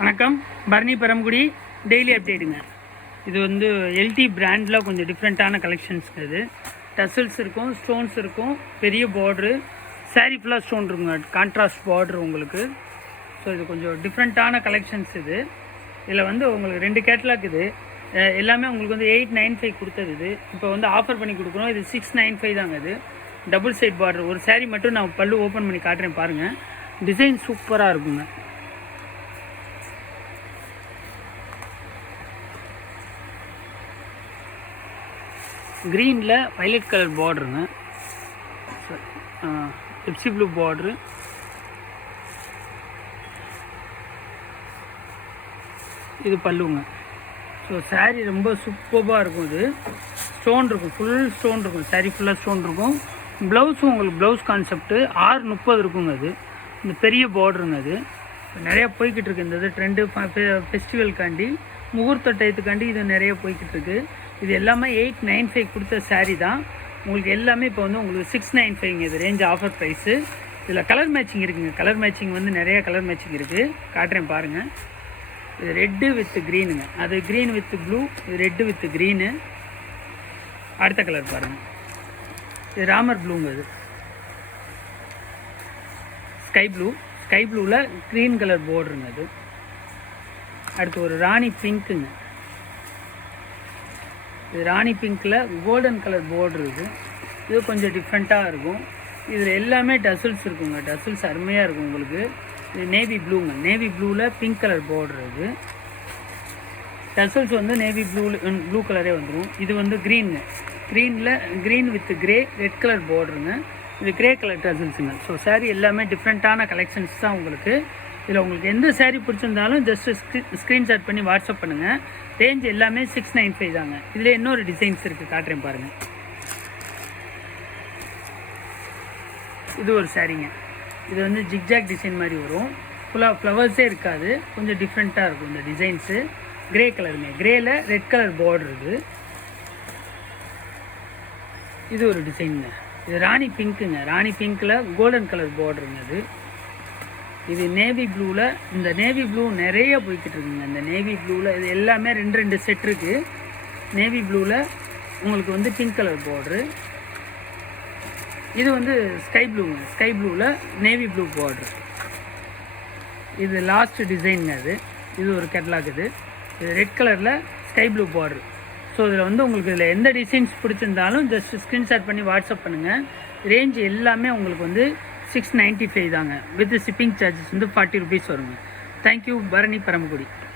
வணக்கம். பரணி பரம்குடி டெய்லி அப்டேட்டுங்க. இது வந்து எல்டி பிராண்டில் கொஞ்சம் டிஃப்ரெண்ட்டான கலெக்ஷன்ஸ். இது டசல்ஸ் இருக்கும், ஸ்டோன்ஸ் இருக்கும், பெரிய பார்ட்ரு, சாரீ ஃபுல்லாக ஸ்டோன் இருக்குங்க, கான்ட்ராஸ்ட் பார்ட்ரு உங்களுக்கு. ஸோ இது கொஞ்சம் டிஃப்ரெண்ட்டான கலெக்ஷன்ஸ். இதில் வந்து உங்களுக்கு 2 கேட்லாக். இது எல்லாமே உங்களுக்கு வந்து 895 கொடுத்தது. இது இப்போ வந்து ஆஃபர் பண்ணி கொடுக்குறோம். இது 695 தாங்க. இது டபுள் சைட் பார்டர். ஒரு சாரீ மட்டும் நான் பல்லு ஓப்பன் பண்ணி காட்டுறேன் பாருங்கள். டிசைன் சூப்பராக இருக்குங்க. க்ரீனில் வைலட் கலர் பார்டருங்க, பெப்சி ப்ளூ பார்ட்ரு, இது பல்லுங்க. ஸோ சாரீ ரொம்ப சூப்பராக இருக்கும். இது ஸ்டோன் இருக்கும், ஃபுல் ஸ்டோன் இருக்கும், சாரீ ஃபுல்லாக ஸ்டோன் இருக்கும். ப்ளவுஸும் உங்களுக்கு ப்ளவுஸ் கான்செப்ட்டு 630 இருக்குங்க. அது இந்த பெரிய பார்டருங்க. அது நிறையா போய்கிட்டு இருக்கு. இந்த இது ட்ரெண்டு ஃபெஸ்டிவல்காண்டி, முகூர்த்த டயத்துக்காண்டி இது நிறைய போய்கிட்டு இருக்கு. இது எல்லாமே 895 கொடுத்த சாரீ தான். உங்களுக்கு எல்லாமே இப்போ வந்து உங்களுக்கு 695. இது ரேஞ்ச் ஆஃபர் ப்ரைஸு. இதில் கலர் மேட்சிங் இருக்குங்க. கலர் மேட்சிங் வந்து நிறையா கலர் மேட்சிங் இருக்குது, காட்டுறேன் பாருங்கள். இது ரெட்டு வித் க்ரீனுங்க, அது க்ரீன் வித் ப்ளூ, இது ரெட்டு வித் க்ரீனு. அடுத்த கலர் பாருங்கள், இது ராமர் ப்ளூங்க. இது ஸ்கை ப்ளூ, ஸ்கை ப்ளூவில் க்ரீன் கலர் பார்டருங்க. அது அடுத்து ஒரு ராணி பிங்க்குங்க. இது ராணி பிங்க்கில் கோல்டன் கலர் பார்டர். இது கொஞ்சம் டிஃப்ரெண்ட்டாக இருக்கும். இதில் எல்லாமே டசல்ஸ் இருக்குங்க. டசல்ஸ் அருமையாக இருக்கும் உங்களுக்கு. இது நேவி ப்ளூங்க, நேவி ப்ளூவில் பிங்க் கலர் பார்டர். இது டசல்ஸ் வந்து நேவி ப்ளூ கலரே வந்துடும். இது வந்து க்ரீனுங்க, க்ரீனில் green with grey, red colour பார்டருங்க. இது க்ரே கலர் டசல்ஸுங்க. ஸோ சாரீ எல்லாமே டிஃப்ரெண்ட்டான கலெக்ஷன்ஸ் தான் உங்களுக்கு. இதில் உங்களுக்கு எந்த சாரீ பிடிச்சிருந்தாலும் ஜஸ்ட்டு ஸ்க்ரீன்ஷாட் பண்ணி வாட்ஸ்அப் பண்ணுங்கள். ரேஞ்ச் எல்லாமே 695 தாங்க. இதில் இன்னொரு டிசைன்ஸ் இருக்குது, காட்டுறேன் பாருங்கள். இது ஒரு சாரீங்க. இது வந்து ஜிக்ஜாக் டிசைன் மாதிரி வரும். ஃபுல்லாக ஃப்ளவர்ஸே இருக்காது, கொஞ்சம் டிஃப்ரெண்ட்டாக இருக்கும் இந்த டிசைன்ஸு. க்ரே கலருங்க, க்ரேயில் ரெட் கலர் பார்டர். இது ஒரு டிசைனுங்க. இது ராணி பிங்க்குங்க, ராணி பிங்க்கில் கோல்டன் கலர் பார்டருங்க. இது நேவி ப்ளூவில், இந்த நேவி ப்ளூ நிறைய போய்கிட்டு இருக்குங்க. இந்த நேவி ப்ளூவில் இது எல்லாமே 2 செட் இருக்குது. நேவி ப்ளூவில் உங்களுக்கு வந்து பிங்க் கலர் பார்ட்ரு. இது வந்து ஸ்கை ப்ளூங்க, ஸ்கை ப்ளூவில் நேவி ப்ளூ பார்ட்ரு. இது லாஸ்ட் டிசைனுங்க. இது ஒரு கேட்லாக். இது ரெட் கலரில் ஸ்கை ப்ளூ பார்ட்ரு. ஸோ இதில் வந்து உங்களுக்கு இதில் எந்த டிசைன்ஸ் பிடிச்சிருந்தாலும் ஜஸ்ட் ஸ்க்ரீன்ஷாட் பண்ணி வாட்ஸ்அப் பண்ணுங்கள். ரேஞ்ச் எல்லாமே உங்களுக்கு வந்து 695 தாங்க. வித் ஷிப்பிங் சார்ஜஸ் வந்து 40 rupees வருங்க. தேங்க்யூ. பரணி பரமக்குடி.